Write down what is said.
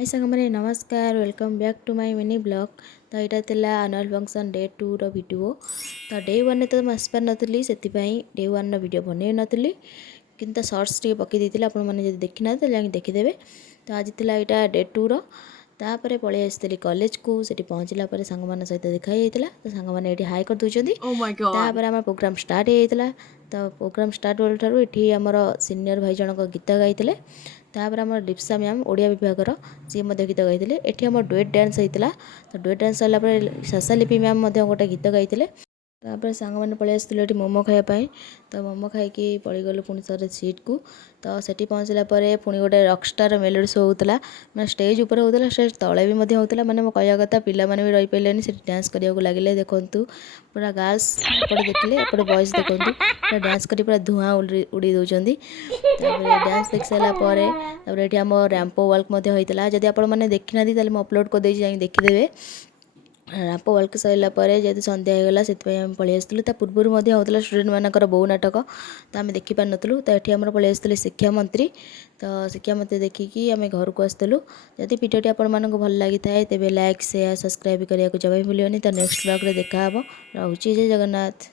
हाय सांग मैंने नमस्कार welcome back to my mini blog. तो यहाँ था आनुअल फंक्शन डे 2 वीडियो। तो डे 1 तो मुझे आसपार नी से डे 1 वीडियो बनई नी कि सर्ट्स टे पकई आपने देखी ना तो देखीदे। तो आज था यहाँ डे 2 तापर पलि आसती कॉलेज को से पहुँचला सांग मान सहित देखाई तो सांग मैंने ये हाई कर दूसरी। Oh my god. तापर आम प्रोग्राम स्टार्ट होता। तो प्रोग्राम स्टार्ट होठार ये आमर सीनियर भाई जनक गीत गाई। तापर आम लिप्सा मैम ओडिया विभाग सी गीत गाई। एटी आम डुएट डांस होता। तो डुएट डांस सारापर शशालिपि मैम गोटे गीत गाई। तापर सांग मैंने पलि आसते मोमो खायापाई। तो मोमो खाई पलगलु पुणी थोड़े सीट को। तो सेठी पहुँचला पुणी गोटे रॉकस्टार मेलोडी शो होता। मैं स्टेज ऊपर होता स्टेज तले भी होता। मैंने मो कह कथा पिला मैंने भी रही पारे से डांस करने को लगे। देखु पूरा गर्ल्स एपटे देखिले एपटे बॉयज देखु पूरा डांस कर पूरा धुआं उड़ी दौरान। डांस देख सारापर ये आम रैंपो वाल्क होता। जदि आपने देखी ना तो अपलोड कर देखीदे। रैंपो वाल्क सरलापर जेहतु संध्या होगा से पलि आसलु पूर्व होता स्टूडेंट मानकर बो नाटक। तो आम देखिपार नुँ। तो ये आम पलि आसते शिक्षा मंत्री। तो शिक्षा मंत्री देखिकी आम घर को आसलु। जदि भिडियोटी आपको भल लगी थाए तेज लाइक शेयर सब्सक्राइब करने को जमा भूलिए। तो नेक्स्ट ब्लॉग रे देखा रोचे जय जगन्नाथ।